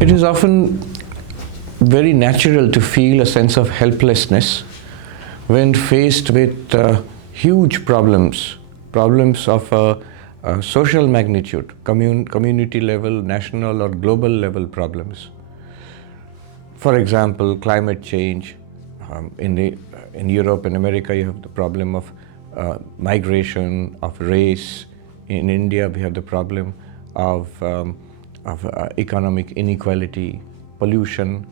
It is often very natural to feel a sense of helplessness when faced with huge problems of social magnitude, community level, national or global level problems. For example, climate change. In Europe and America, you have the problem of migration, of race. In India, we have the problem of economic inequality, pollution.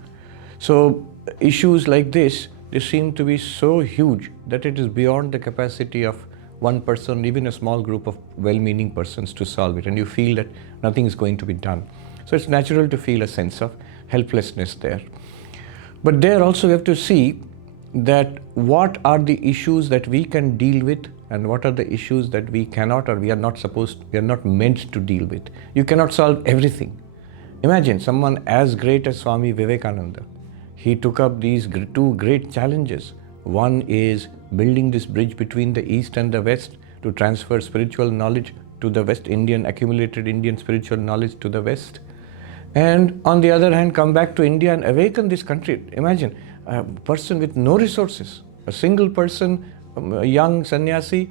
So issues like this, they seem to be so huge that it is beyond the capacity of one person, even a small group of well-meaning persons to solve it, and you feel that nothing is going to be done. So it's natural to feel a sense of helplessness there. But there also we have to see that what are the issues that we can deal with and what are the issues that we cannot, or we are not meant to deal with. You cannot solve everything. Imagine someone as great as Swami Vivekananda. He took up these two great challenges. One is building this bridge between the East and the West to transfer spiritual knowledge to the West, accumulated Indian spiritual knowledge to the West. And on the other hand, come back to India and awaken this country. Imagine a person with no resources, a single person, a young sannyasi,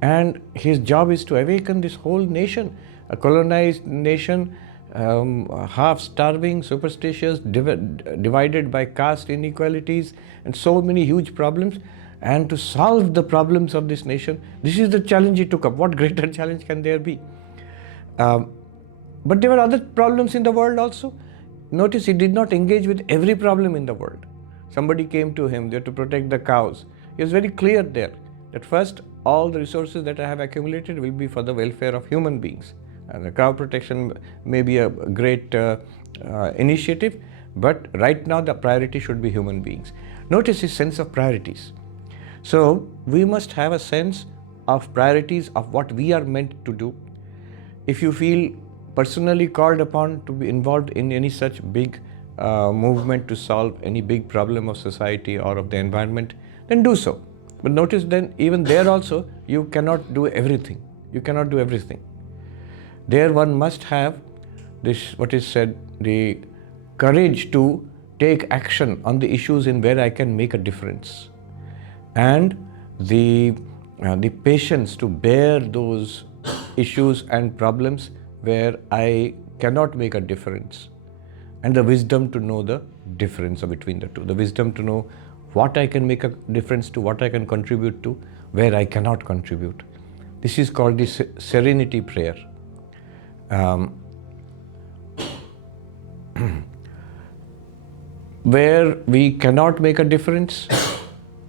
and his job is to awaken this whole nation, a colonized nation, half starving, superstitious, divided by caste inequalities and so many huge problems, and to solve the problems of this nation. This is the challenge he took up. What greater challenge can there be? But there were other problems in the world also. Notice he did not engage with every problem in the world. Somebody came to him, they had to protect the cows. He was very clear there that first, all the resources that I have accumulated will be for the welfare of human beings. And the cow protection may be a great initiative, but right now the priority should be human beings. Notice his sense of priorities. So we must have a sense of priorities of what we are meant to do. If you feel personally called upon to be involved in any such big movement to solve any big problem of society or of the environment, then do so. But notice then, even there also, you cannot do everything. You cannot do everything. There one must have this, what is said, the courage to take action on the issues in where I can make a difference, and the patience to bear those issues and problems where I cannot make a difference, and the wisdom to know the difference between the two, the wisdom to know what I can make a difference to, what I can contribute to, where I cannot contribute. This is called the serenity prayer. Where we cannot make a difference,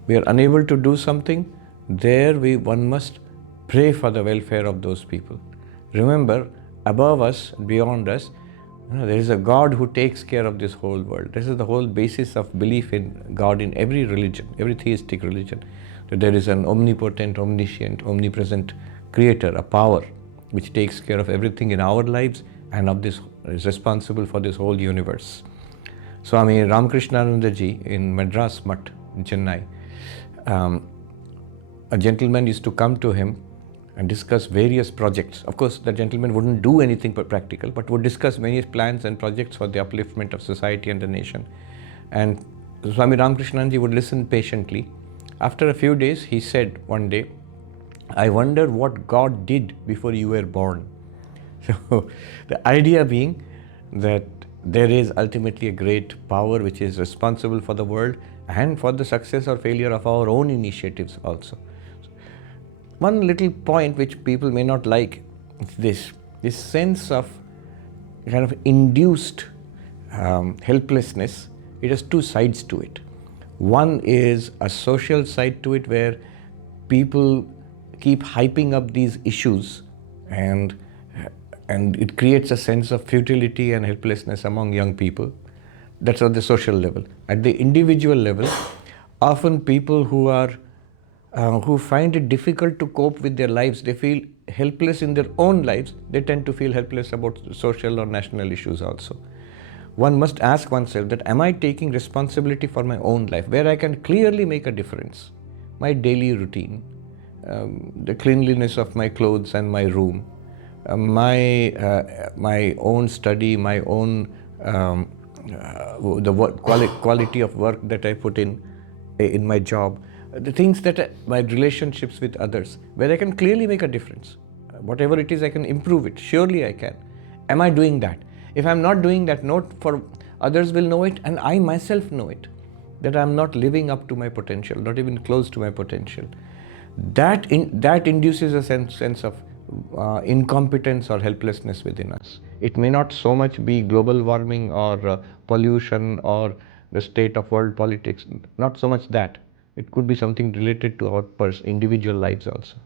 we are unable to do something, there one must pray for the welfare of those people. Remember, above us, beyond us, there is a God who takes care of this whole world. This is the whole basis of belief in God in every religion, every theistic religion, that there is an omnipotent, omniscient, omnipresent creator, a power which takes care of everything in our lives and of this, is responsible for this whole universe. Swami Ramakrishnananda ji in Madras Mutt in Chennai, a gentleman used to come to him and discuss various projects. Of course, the gentleman wouldn't do anything practical, but would discuss many plans and projects for the upliftment of society and the nation. And Swami Ramakrishnananda would listen patiently. After a few days, he said one day, I wonder what God did before you were born. So the idea being that there is ultimately a great power which is responsible for the world and for the success or failure of our own initiatives also. One little point which people may not like is this sense of kind of induced helplessness. It has two sides to it. One is a social side to it, where people keep hyping up these issues, and it creates a sense of futility and helplessness among young people. That's at the social level. At the individual level, often people who find it difficult to cope with their lives, they feel helpless in their own lives, they tend to feel helpless about social or national issues also. One must ask oneself that, am I taking responsibility for my own life, where I can clearly make a difference? My daily routine, the cleanliness of my clothes and my room, my own study, my own the quality of work that I put in my job, the things that my relationships with others, where I can clearly make a difference. Whatever it is, I can improve it. Surely I can. Am I doing that? If I'm not doing that, not for others will know it, and I myself know it, that I'm not living up to my potential, not even close to my potential. That induces a sense of incompetence or helplessness within us. It may not so much be global warming or pollution or the state of world politics, not so much that. It could be something related to our individual lives also.